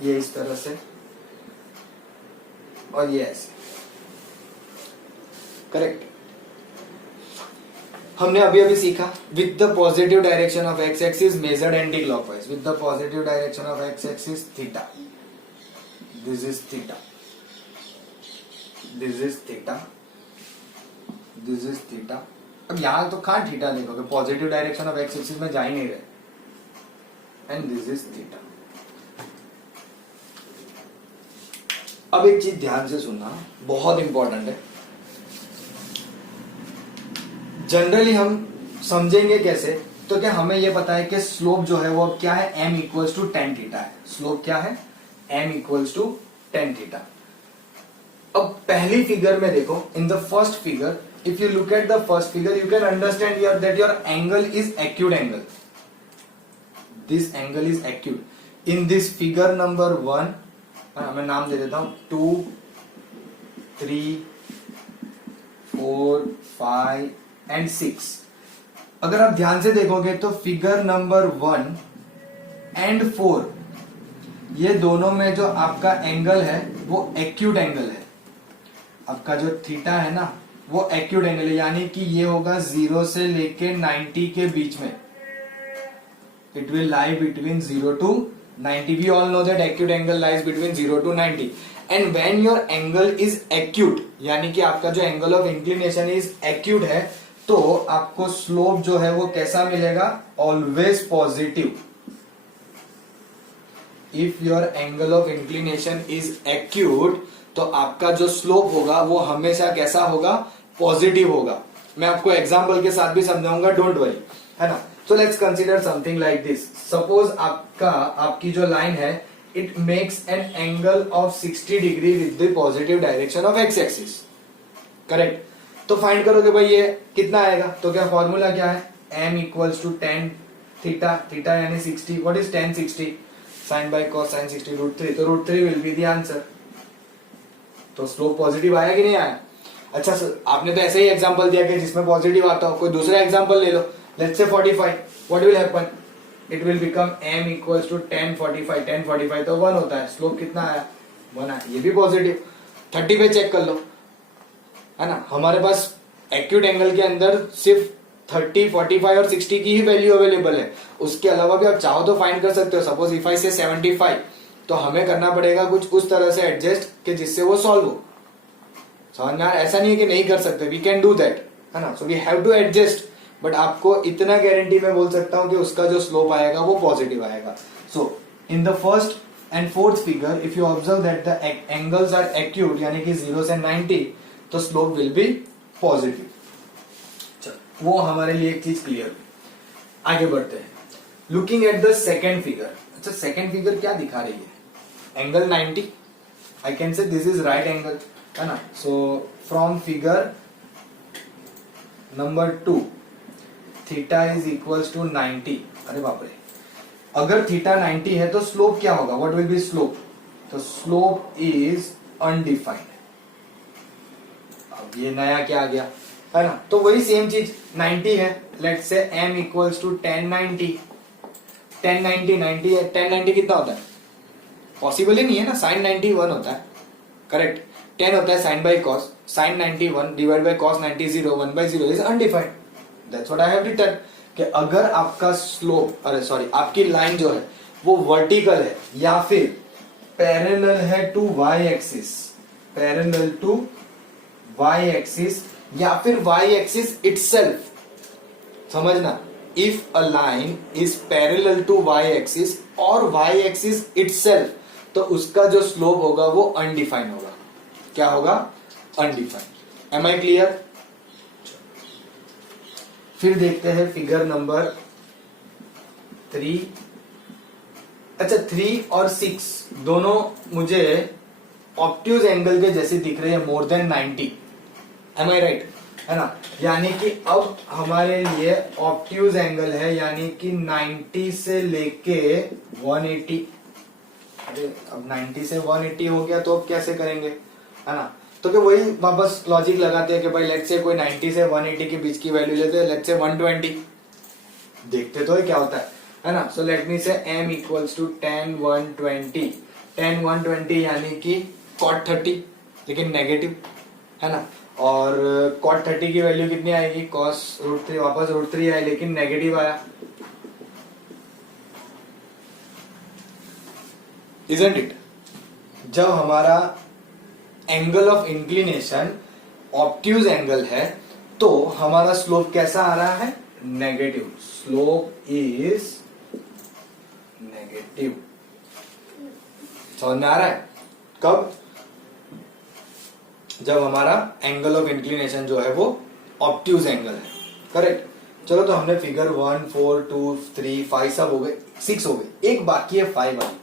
ये इस तरह से, और ये ऐसे, करेक्ट। हमने अभी सीखा with the positive direction of x axis measured anti clockwise, with the positive direction of x axis theta, this is theta, this is theta, this is theta. अब यहां तो कहां थीटा लिखोगे, positive direction of x axis में जा ही नहीं रहे, एंड दिस इज थीटा। अब एक चीज ध्यान से सुनना, बहुत इंपॉर्टेंट है। जनरली हम समझेंगे कैसे, तो क्या हमें यह पता है कि स्लोप जो है वो अब क्या है, m equals to tan theta है। स्लोप क्या है, m equals to tan theta. अब पहली फिगर में देखो, in the first figure, if you look at the first figure, you can understand that your angle is acute angle, this angle is acute. In this figure number 1, मैं नाम दे देता हूं, 2, 3, 4, 5 एंड 6। अगर आप ध्यान से देखोगे तो फिगर नंबर 1 एंड 4, ये दोनों में जो आपका एंगल है वो एक्यूट एंगल है। आपका जो थीटा है ना वो एक्यूट एंगल है, यानी कि ये होगा 0 से लेके 90 के बीच में, it will lie between 0 to 90. We all know that acute angle lies between 0 to 90. And when your angle is acute, यानी कि आपका जो angle of inclination is acute है, तो आपको slope जो है वो कैसा मिलेगा? Always positive. If your angle of inclination is acute, तो आपका जो slope होगा वो हमेशा कैसा होगा? Positive होगा. मैं आपको एग्जाम्पल के साथ भी समझाऊंगा, डोंट वरी, है ना. सो let's consider something like this. Suppose आपकी जो लाइन है, it makes an angle of 60 degree with the positive direction of x axis. Correct. तो फाइंड करोगे भाई ये कितना आएगा. तो क्या फॉर्मूला क्या है? m equals to tan theta, theta यानी 60. What is tan 60? Sine by cos sine 60 √3. तो √3 विल बी द आंसर. तो स्लोप पॉजिटिव आया कि नहीं आया? अच्छा सर, आपने तो ऐसे ही एग्जांपल दिया कि जिसमें पॉजिटिव आता हो. कोई दूसरा एग्जांपल ले लो. Let's say 45. What will happen? It will become m equals to tan 45. tan 45 तो 1 होता है. स्लोप कितना आया? 1 आया. ये भी पॉजिटिव. 30 पे चेक कर लो, है ना. हमारे पास एक्यूट एंगल के अंदर सिर्फ 30, 45 और 60 की ही वैल्यू अवेलेबल है. उसके अलावा भी आप चाहो तो फाइंड कर सकते हो. सपोज इफ आई से 75, तो हमें करना पड़ेगा कुछ उस तरह से एडजस्ट कि जिससे वो सॉल्व हो. समझ में? ऐसा नहीं है कि नहीं कर सकते, वी कैन डू दैट, है ना. So we have to adjust. But आपको इतना गारंटी मैं बोल सकता हूं कि उसका जो स्लोप आएगा वो पॉजिटिव आएगा. So in the first and fourth figure, if you observe that the angles are acute, यानी कि 0 से 90, तो स्लोप विल बी पॉजिटिव. वो हमारे लिए एक चीज क्लियर हुई. आगे बढ़ते हैं. Looking at the second figure. अच्छा, सेकेंड फिगर क्या दिखा रही है? Angle 90. I can say this is right angle, है ना. So from figure number 2, theta is equals to 90. अरे बाप रे, अगर थीटा 90 है तो स्लोप क्या होगा? What will B slope? तो स्लोप इज अनडिफाइंड. अब ये नया क्या आ गया, है ना. तो वही सेम चीज 90 है. Let's say m equals to tan 90. tan 90 90 है. tan 90 कितना होता है? पॉसिबल ही नहीं है ना. sin 90 1 होता है. करेक्ट. 10 होता है sin by cos. sin 90 1 divide by cos 90 0. 1 by 0 is undefined. That's what I have written. कि अगर आपका स्लोप, अरे सॉरी, आपकी लाइन जो है वो वर्टिकल है या फिर पैरेलल है to y axis, parallel to y axis या फिर y एक्सिस इटसेल्फ. समझना, if a line is parallel to y axis और y एक्सिस इटसेल्फ, तो उसका जो स्लोप होगा वो अनडिफाइंड होगा. क्या होगा? अनडिफाइंड. Am I clear? फिर देखते हैं फिगर नंबर 3. अच्छा, 3 और 6 दोनों मुझे ऑब्ट्यूज एंगल के जैसे दिख रहे हैं, मोर देन 90. एम आई राइट? है ना. यानी कि अब हमारे लिए ऑब्ट्यूज एंगल है, यानी कि 90 से लेके 180. अरे अब 90 से 180 हो गया, तो अब कैसे करेंगे, है ना. तो क्या वही वापस लॉजिक लगाते हैं कि भाई लेट्स से कोई 90 से 180 के बीच की वैल्यू लेते हैं. Let's say 120. देखते तो है क्या होता है ना. So let me say m equals to tan 120. tan 120 यानी कि cot 30, लेकिन नेगेटिव, है ना. और cot 30 की वैल्यू कितनी आएगी? cos √3. वापस √3 आया लेकिन नेगेटिव आया. Isn't it? जब हमारा angle of inclination obtuse angle है तो हमारा स्लोप कैसा आ रहा है? नेगेटिव. Slope is negative. समझ में आ रहा है? कब? जब हमारा एंगल ऑफ इंक्लिनेशन जो है वो ऑब्ट्यूज एंगल है. करेक्ट. चलो, तो हमने फिगर 1 4 2 3 5 सब हो गए, 6 हो गए. एक बाकी है 5 वाली.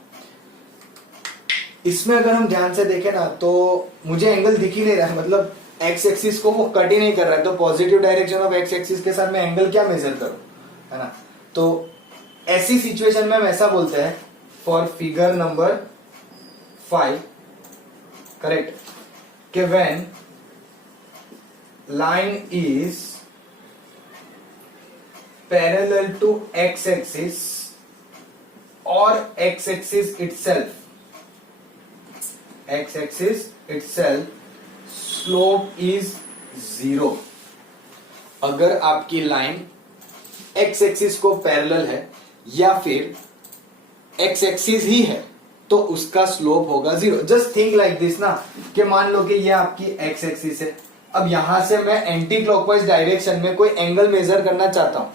इसमें अगर हम ध्यान से देखें ना, तो मुझे एंगल दिख ही नहीं रहा है. मतलब एक्स एक्सिस को वो कट ही नहीं कर रहा है. तो positive direction of x axis के साथ मैं एंगल क्या मेजर करूं, है ना. तो ऐसी सिचुएशन में हम ऐसा बोलते हैं फॉर फिगर नंबर 5, करेक्ट, कि when line is parallel to x axis और x axis itself, x axis itself, slope is 0. अगर आपकी लाइन x एक्सिस को पैरेलल है या फिर एक्स एक्सिस ही है तो उसका स्लोप होगा 0। जस्ट थिंक लाइक दिस ना, कि मान लो कि ये आपकी एक्स एक्सिस है, अब यहां से मैं एंटी क्लॉकवाइज डायरेक्शन में कोई एंगल मेजर करना चाहता हूं,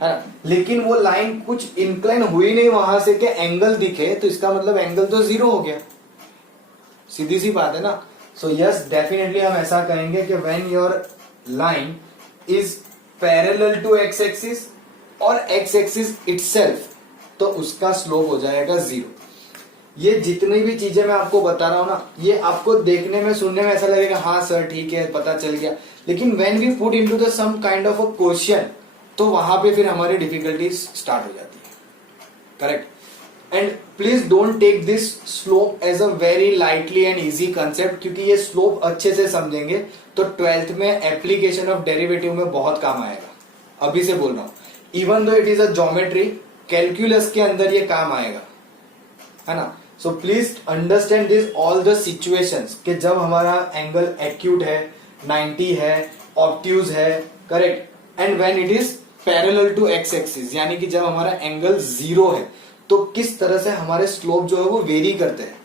है ना, लेकिन वो लाइन कुछ इंक्लाइन हुई नहीं वहां से कि एंगल दिखे, तो इसका मतलब एंगल तो 0 हो गया। सीधी सी बात है ना। सो यस, डेफिनेटली हम ऐसा कहेंगे कि when your line is parallel to x axis और एक्स एक्सिस इटसेल्फ, तो उसका स्लोप हो जाएगा 0। ये जितनी भी चीजें मैं आपको बता रहा हूं ना, ये आपको देखने में सुनने में ऐसा लगेगा हाँ सर ठीक है पता चल गया, लेकिन when we put into the some kind of a question, तो वहां पे फिर हमारी डिफिकल्टीज स्टार्ट हो जाती है। Correct. And please don't take this slope as a very lightly and easy concept, क्योंकि ये स्लोप अच्छे से समझेंगे तो 12th में एप्लीकेशन ऑफ डेरिवेटिव में बहुत काम आएगा। अभी से बोल रहा हूं, even though it is a geometry, calculus के अंदर ये काम आएगा, है ना। So please understand this all the situations कि जब हमारा एंगल एक्यूट है, 90 है, ऑब्ट्यूज है, correct, and when it is parallel to x axis, यानी कि जब हमारा एंगल 0 है तो किस तरह से हमारे स्लोप जो है वो वेरी करते हैं,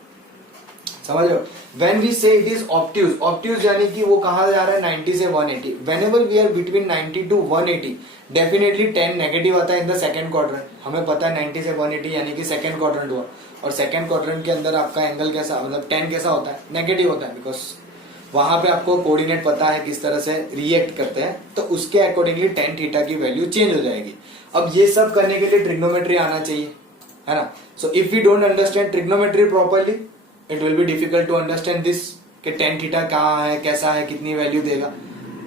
समझ रहे हो। व्हेन वी से इट इज ऑब्ट्यूज, ऑब्ट्यूज यानी कि वो कहां जा रहा है 90 से 180, whenever we are between 90 to 180, definitely 10 negative आता है इन द सेकंड क्वाड्रेंट। हमें पता है 90 से 180 यानी कि सेकंड क्वाड्रेंट हुआ, और सेकंड क्वाड्रेंट के अंदर आपका एंगल कैसा, मतलब 10 कैसा होता है, नेगेटिव होता है, बिकॉज वहां पे आपको कोऑर्डिनेट पता है किस तरह से रिएक्ट करते हैं, तो उसके अकॉर्डिंगली tan थीटा की वैल्यू चेंज हो जाएगी। अब ये सब करने के लिए ट्रिग्नोमेट्री आना चाहिए, है ना। So if we don't understand trigonometry properly, it will be difficult to understand this कि tan थीटा कहाँ है, कैसा है, कितनी वैल्यू देगा,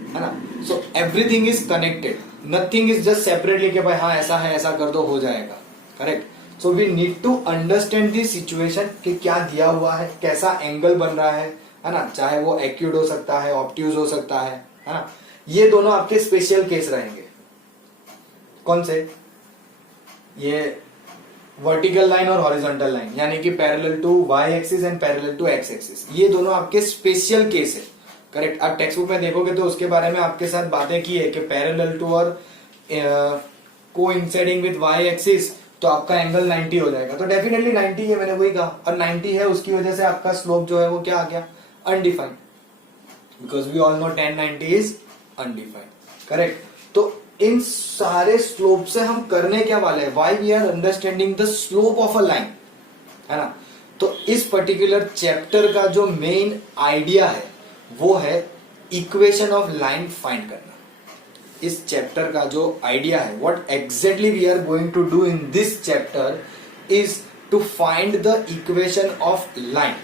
है ना। So everything is connected, nothing is just separately कि भाई हाँ ऐसा है ऐसा कर दो हो जाएगा। Correct. So we need to understand this situation कि क्या दिया हुआ है, कैसा एंगल बन रहा है ना, चाहे वो एक्यूट हो सकता है, ऑब्ट्यूज हो सकता है ना। ये दोनों आपके स्पेशल केस रहेंगे। कौन से? ये वर्टिकल लाइन और हॉरिजॉन्टल लाइन, यानी कि parallel to y axis and parallel to x axis, ये दोनों आपके स्पेशल केस है। करेक्ट। आप टेक्स्ट बुक में देखोगे तो उसके बारे में आपके साथ बातें की है कि पैरेलल टू और कोइंसाइडिंग विद वाई एक्सिस तो आपका एंगल 90 हो जाएगा, तो डेफिनेटली 90 है, मैंने वही कहा, और 90 है उसकी वजह से आपका स्लोप जो है वो क्या आ गया, undefined, because we all know tan 90 is undefined. Correct. तो इन सारे स्लोप से हम करने क्या वाले हैं, why we are understanding the slope of a line, है ना। तो इस पर्टिकुलर चैप्टर का जो मेन आइडिया है वो है इक्वेशन ऑफ लाइन फाइंड करना। इस चैप्टर का जो आइडिया है, what exactly we are going to do in this chapter is to find the equation of line.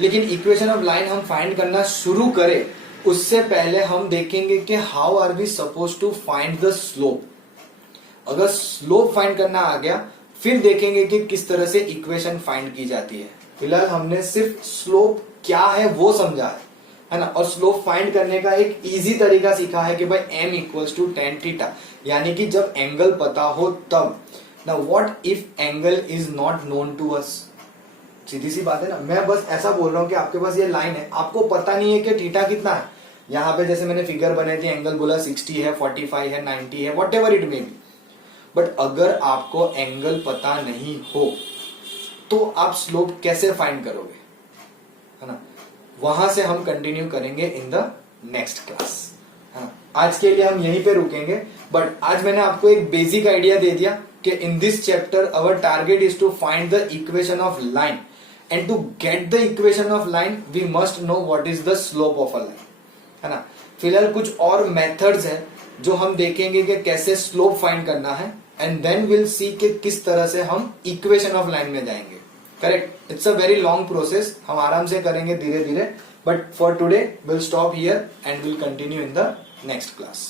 लेकिन इक्वेशन ऑफ लाइन हम फाइंड करना शुरू करें उससे पहले हम देखेंगे कि how are we suppose to find the slope. अगर स्लोप फाइंड करना आ गया फिर देखेंगे कि किस तरह से इक्वेशन फाइंड की जाती है। फिलहाल हमने सिर्फ स्लोप क्या है वो समझा है ना, और स्लोप फाइंड करने का एक इजी तरीका सीखा है कि भाई m equals to tan theta, यानी कि जब एंगल पता हो तब। ना what if angle is not known to us, सीधी सी बात है ना। मैं बस ऐसा बोल रहा हूं कि आपके पास ये लाइन है, आपको पता नहीं है कि थीटा कितना है। यहाँ पे जैसे मैंने फिगर बनाई थी, एंगल बोला 60 है, 45 है, 90 है, what ever it may be, but अगर आपको एंगल पता नहीं हो तो आप स्लोप कैसे फाइंड करोगे, है ना। वहां से हम कंटिन्यू करेंगे इन द नेक्स्ट क्लास, है ना। आज के लिए हम यहीं पे रुकेंगे, बट आज मैंने आपको एक बेसिक आइडिया दे दिया कि in this chapter our target is to find the equation of line, and to get the equation of line we must know what is the slope of a line, है ना। फिलहाल कुछ और मेथड्स हैं जो हम देखेंगे कि कैसे स्लोप फाइंड करना है, एंड देन विल सी कि किस तरह से हम इक्वेशन ऑफ लाइन में जाएंगे। Correct. It's a very long process, हम आराम से करेंगे धीरे धीरे, but for today will stop here and will continue in the next class.